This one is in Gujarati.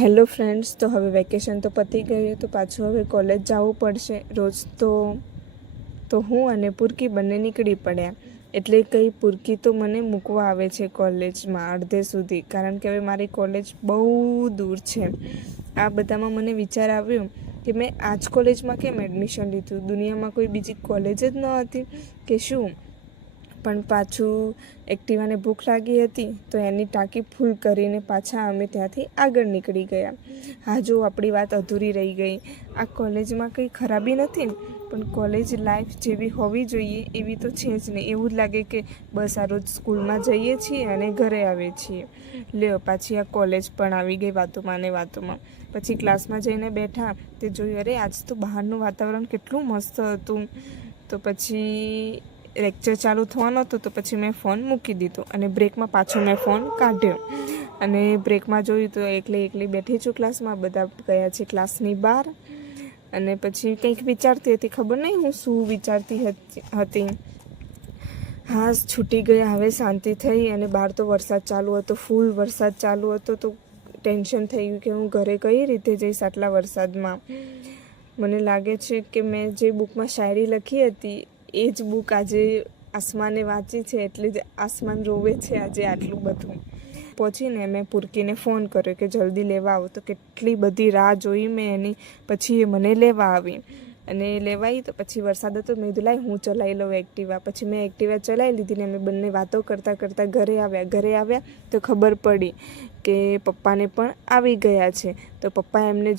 હેલો ફ્રેન્ડ્સ, તો હવે વેકેશન તો પતી ગયું, તો પાછું હવે કોલેજ જવું પડશે રોજ. તો હું અને પૂરકી બંને નીકળી પડ્યા. એટલે કંઈ પૂરકી તો મને મૂકવા આવે છે કોલેજમાં અડધે સુધી, કારણ કે હવે મારી કોલેજ બહુ દૂર છે. આ બધામાં મને વિચાર આવ્યો કે મેં આ જ કોલેજમાં કેમ એડમિશન લીધું? દુનિયામાં કોઈ બીજી કોલેજ જ ન હતી કે શું? પણ પાછું એક્ટિવાને ભૂખ લાગી હતી, તો એની ટાંકી ફૂલ કરીને પાછા અમે ત્યાંથી આગળ નીકળી ગયા. હા, જો આપણી વાત અધૂરી રહી ગઈ. આ કોલેજમાં કંઈ ખરાબી નથી, પણ કોલેજ લાઈફ જેવી હોવી જોઈએ એવી તો છે જ નહીં. એવું જ લાગે કે બસ આ રોજ સ્કૂલમાં જઈએ છીએ અને ઘરે આવીએ છીએ. લ્યો, પાછી આ કોલેજ પણ આવી ગઈ વાતોમાં ને વાતોમાં. પછી ક્લાસમાં જઈને બેઠા તે જોયું, અરે આજ તો બહારનું વાતાવરણ કેટલું મસ્ત હતું. તો પછી લેક્ચર ચાલુ થવાનો હતો, તો પછી મેં ફોન મૂકી દીધો અને બ્રેકમાં પાછો મેં ફોન કાઢ્યો. અને બ્રેકમાં જોયું તો એકલી બેઠી છું ક્લાસમાં, બધા ગયા છે ક્લાસની બહાર. અને પછી કંઈક વિચારતી હતી, ખબર નહીં હું શું વિચારતી હતી. હા, છૂટી ગયા, હવે શાંતિ થઈ. અને બહાર તો વરસાદ ચાલુ હતો, ફૂલ વરસાદ ચાલુ હતો. તો ટેન્શન થઈ ગયું કે હું ઘરે કઈ રીતે જઈશ આટલા વરસાદમાં. મને લાગે છે કે મેં જે બુકમાં શાયરી લખી હતી એ જ બુક આજે આસમાને વાંચી છે, એટલે જ આસમાન રોવે છે આજે આટલું બધું. પહોંચીને મેં પૂરકીને ફોન કર્યો કે જલ્દી લેવા આવો. તો કેટલી બધી રાહ જોઈ મેં એની, પછી એ મને લેવા આવી. અને લેવાઈ તો પછી વરસાદ હતો, મેં કીધું લાય હું ચલાવી લઉં એક્ટિવા. પછી મેં એક્ટિવા ચલાવી લીધી ને અમે બંને વાતો કરતાં કરતાં ઘરે આવ્યા તો ખબર પડી કે પપ્પાને પણ આવી ગયા છે. તો પપ્પા એમને